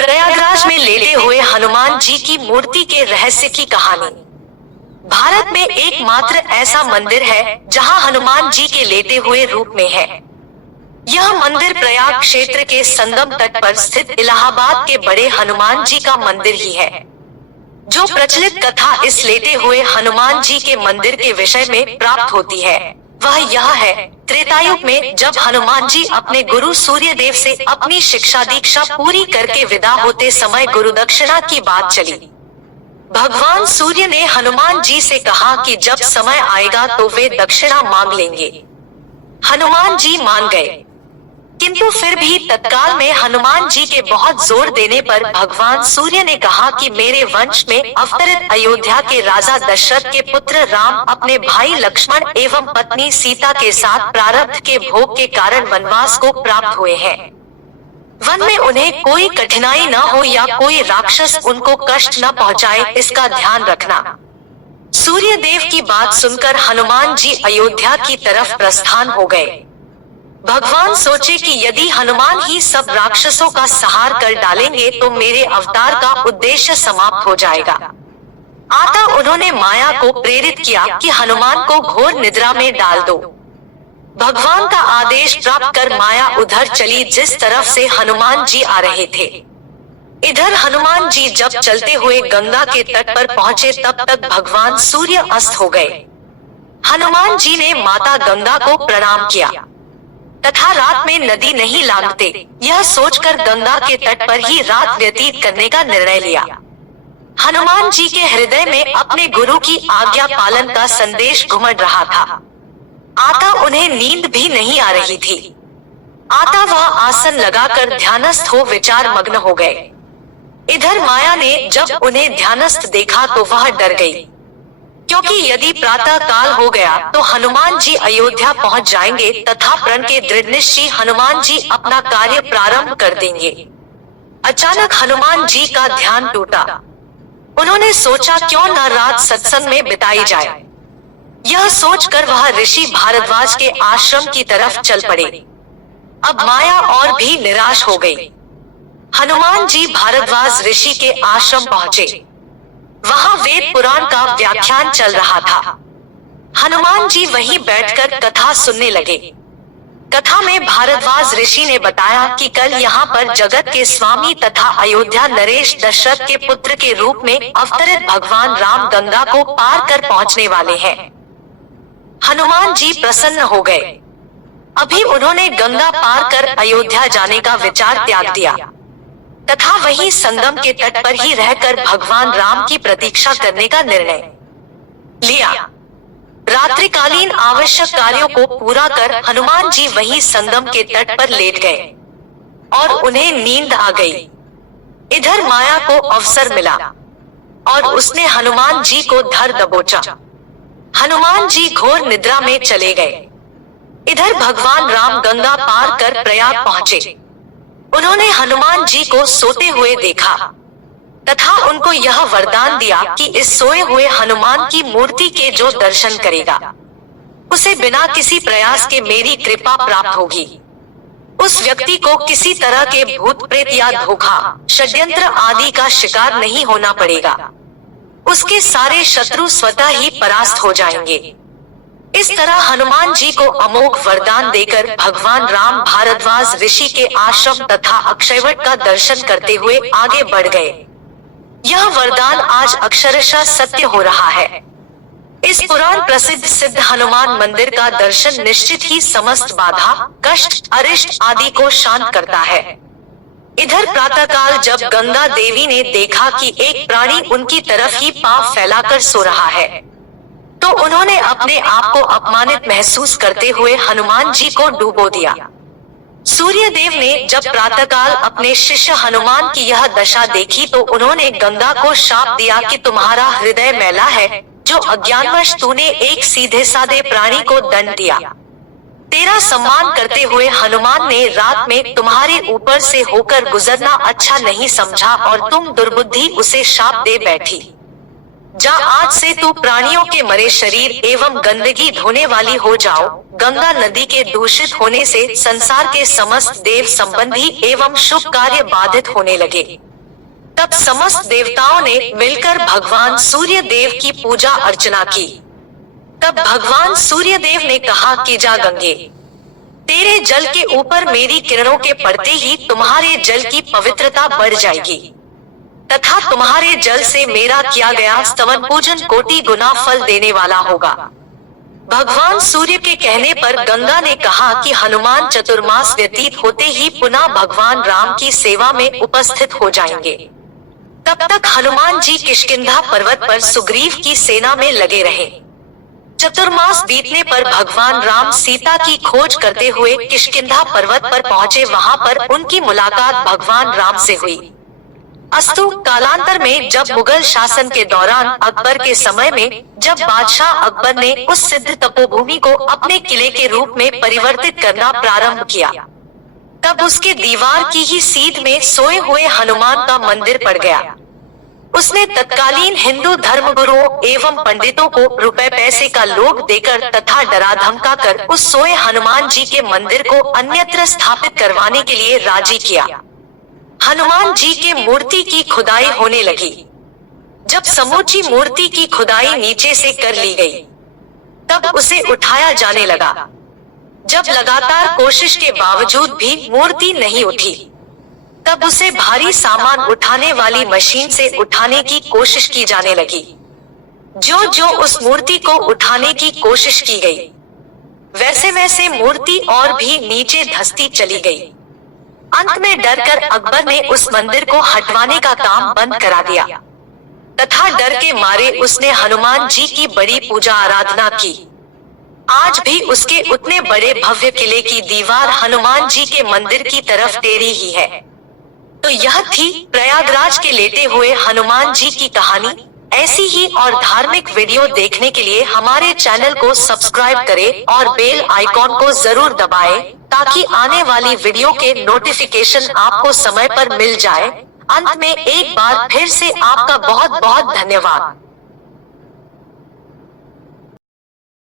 प्रयागराज में लेटे हुए हनुमान जी की मूर्ति के रहस्य की कहानी। भारत में एकमात्र ऐसा मंदिर है जहां हनुमान जी के लेटे हुए रूप में है। यह मंदिर प्रयाग क्षेत्र के संगम तट पर स्थित इलाहाबाद के बड़े हनुमान जी का मंदिर ही है। जो प्रचलित कथा इस लेटे हुए हनुमान जी के मंदिर के विषय में प्राप्त होती है वह यह है, त्रेतायुग में जब हनुमान जी अपने गुरु सूर्य देव से अपनी शिक्षा दीक्षा पूरी करके विदा होते समय गुरुदक्षिणा की बात चली। भगवान सूर्य ने हनुमान जी से कहा कि जब समय आएगा तो वे दक्षिणा मांग लेंगे। हनुमान जी मान गए, किंतु फिर भी तत्काल में हनुमान जी के बहुत जोर देने पर भगवान सूर्य ने कहा कि मेरे वंश में अवतरित अयोध्या के राजा दशरथ के पुत्र राम अपने भाई लक्ष्मण एवं पत्नी सीता के साथ प्रारब्ध के भोग के कारण वनवास को प्राप्त हुए हैं। वन में उन्हें कोई कठिनाई न हो या कोई राक्षस उनको कष्ट न पहुंचाए, इसका ध्यान रखना। सूर्य देव की बात सुनकर हनुमान जी अयोध्या की तरफ प्रस्थान हो गए। भगवान सोचे कि यदि हनुमान ही सब राक्षसों का संहार कर डालेंगे तो मेरे अवतार का उद्देश्य समाप्त हो जाएगा। अतः उन्होंने माया को प्रेरित किया कि हनुमान को घोर निद्रा में डाल दो। भगवान का आदेश प्राप्त कर माया उधर चली जिस तरफ से हनुमान जी आ रहे थे। इधर हनुमान जी जब चलते हुए गंगा के तट पर पहुंचे तब तक भगवान सूर्य अस्त हो गए। हनुमान जी ने माता गंगा को प्रणाम किया तथा रात में नदी नहीं लांघते, यह सोचकर गंगा के तट पर ही रात व्यतीत करने का निर्णय लिया। हनुमान जी के हृदय में अपने गुरु की आज्ञा पालन का संदेश घुमड़ रहा था। अतः उन्हें नींद भी नहीं आ रही थी। अतः वह आसन लगाकर ध्यानस्थ हो विचार मग्न हो गए। इधर माया ने जब उन्हें ध्यानस्थ देखा तो वह डर गई, क्योंकि यदि प्रातः काल हो गया तो हनुमान जी अयोध्या पहुंच जाएंगे तथा प्रण के दृढ़ निश्चयी हनुमान जी अपना कार्य प्रारंभ कर देंगे। अचानक हनुमान जी का ध्यान टूटा। उन्होंने सोचा क्यों न रात सत्संग में बिताई जाए। यह सोचकर वह ऋषि भारद्वाज के आश्रम की तरफ चल पड़े। अब माया और भी निराश हो गई। हनुमान जी भारद्वाज ऋषि के आश्रम पहुंचे। वहां वेद पुराण का व्याख्यान चल रहा था। हनुमान जी वहीं बैठकर कथा सुनने लगे। कथा में भारद्वाज ऋषि ने बताया कि कल यहाँ पर जगत के स्वामी तथा अयोध्या नरेश दशरथ के पुत्र के रूप में अवतरित भगवान राम गंगा को पार कर पहुँचने वाले हैं। हनुमान जी प्रसन्न हो गए। अभी उन्होंने गंगा पार कर अयोध्या जाने का विचार त्याग दिया तथा वहीं संगम के तट पर ही रहकर भगवान राम की प्रतीक्षा करने का निर्णय लिया। रात्रिकालीन आवश्यक कार्यों को पूरा कर हनुमान जी वहीं संगम के तट पर लेट गए और उन्हें नींद आ गई। इधर माया को अवसर मिला और उसने हनुमान जी को धर दबोचा। हनुमान जी घोर निद्रा में चले गए। इधर भगवान राम गंगा पार कर प्रयाग पहुंचे। उन्होंने हनुमान जी को सोते हुए देखा तथा उनको यह वरदान दिया कि इस सोए हुए हनुमान की मूर्ति के जो दर्शन करेगा उसे बिना किसी प्रयास के मेरी कृपा प्राप्त होगी। उस व्यक्ति को किसी तरह के भूत प्रेत या धोखा षड्यंत्र आदि का शिकार नहीं होना पड़ेगा। उसके सारे शत्रु स्वतः ही परास्त हो जाएंगे। इस तरह हनुमान जी को अमोघ वरदान देकर भगवान राम भारद्वाज ऋषि के आश्रम तथा अक्षयवट का दर्शन करते हुए आगे बढ़ गए। यह वरदान आज अक्षरशः सत्य हो रहा है। इस पुराण प्रसिद्ध सिद्ध हनुमान मंदिर का दर्शन निश्चित ही समस्त बाधा कष्ट अरिष्ट आदि को शांत करता है। इधर प्रातःकाल जब गंगा देवी ने देखा कि एक प्राणी उनकी तरफ ही पांव फैलाकर सो रहा है तो उन्होंने अपने आप को अपमानित महसूस करते हुए हनुमान जी को डुबो दिया। सूर्य देव ने जब प्रातःकाल अपने शिष्य हनुमान की यह दशा देखी तो उन्होंने गंगा को शाप दिया कि तुम्हारा हृदय मैला है, जो अज्ञानवश तूने एक सीधे साधे प्राणी को दंड दिया। तेरा सम्मान करते हुए हनुमान ने रात में तुम्हारे ऊपर से होकर गुजरना अच्छा नहीं समझा और तुम दुर्बुद्धि उसे शाप दे बैठी। जा आज से तू प्राणियों के मरे शरीर एवं गंदगी धोने वाली हो जाओ। गंगा नदी के दूषित होने से संसार के समस्त देव संबंधी एवं शुभ कार्य बाधित होने लगे। तब समस्त देवताओं ने मिलकर भगवान सूर्य देव की पूजा अर्चना की। तब भगवान सूर्य देव ने कहा कि जा गंगे, तेरे जल के ऊपर मेरी किरणों के पड़ते ही तुम्हारे जल की पवित्रता बढ़ जाएगी तथा तुम्हारे जल से मेरा किया गया स्तवन पूजन कोटि गुना फल देने वाला होगा। भगवान सूर्य के कहने पर गंगा ने कहा कि हनुमान चतुर्मास व्यतीत होते ही पुनः भगवान राम की सेवा में उपस्थित हो जाएंगे। तब तक हनुमान जी किष्किंधा पर्वत पर सुग्रीव की सेना में लगे रहे। चतुर्मास बीतने पर भगवान राम सीता की खोज करते हुए किष्किंधा पर्वत पर पहुँचे। वहां पर उनकी मुलाकात भगवान राम से हुई। अस्तु कालांतर में जब मुगल शासन के दौरान अकबर के समय में जब बादशाह अकबर ने उस सिद्ध तपोभूमि को अपने किले के रूप में परिवर्तित करना प्रारंभ किया, तब उसके दीवार की ही सीध में सोए हुए हनुमान का मंदिर पड़ गया। उसने तत्कालीन हिंदू धर्मगुरुओं एवं पंडितों को रुपए पैसे का लोभ देकर तथा डरा धमका कर उस सोए हनुमान जी के मंदिर को अन्यत्र स्थापित करवाने के लिए राजी किया। हनुमान जी के मूर्ति की खुदाई होने लगी। जब समूची मूर्ति की खुदाई नीचे से कर ली गई, तब उसे उठाया जाने लगा। जब लगातार कोशिश के बावजूद भी मूर्ति नहीं उठी, तब उसे भारी सामान उठाने वाली मशीन से उठाने की कोशिश की जाने लगी। जो जो उस मूर्ति को उठाने की कोशिश की गई, वैसे वैसे मूर्ति और भी नीचे धंसती चली गई। अंत में डरकर अकबर ने उस मंदिर को हटवाने का काम बंद करा दिया तथा डर के मारे उसने हनुमान जी की बड़ी पूजा आराधना की। आज भी उसके उतने बड़े भव्य किले की दीवार हनुमान जी के मंदिर की तरफ टेढ़ी ही है। तो यह थी प्रयागराज के लेटे हुए हनुमान जी की कहानी। ऐसी ही और धार्मिक वीडियो देखने के लिए हमारे चैनल को सब्सक्राइब करें और बेल आइकॉन को जरूर दबाएं, ताकि आने वाली वीडियो के नोटिफिकेशन आपको समय पर मिल जाए। अंत में एक बार फिर से आपका बहुत बहुत धन्यवाद।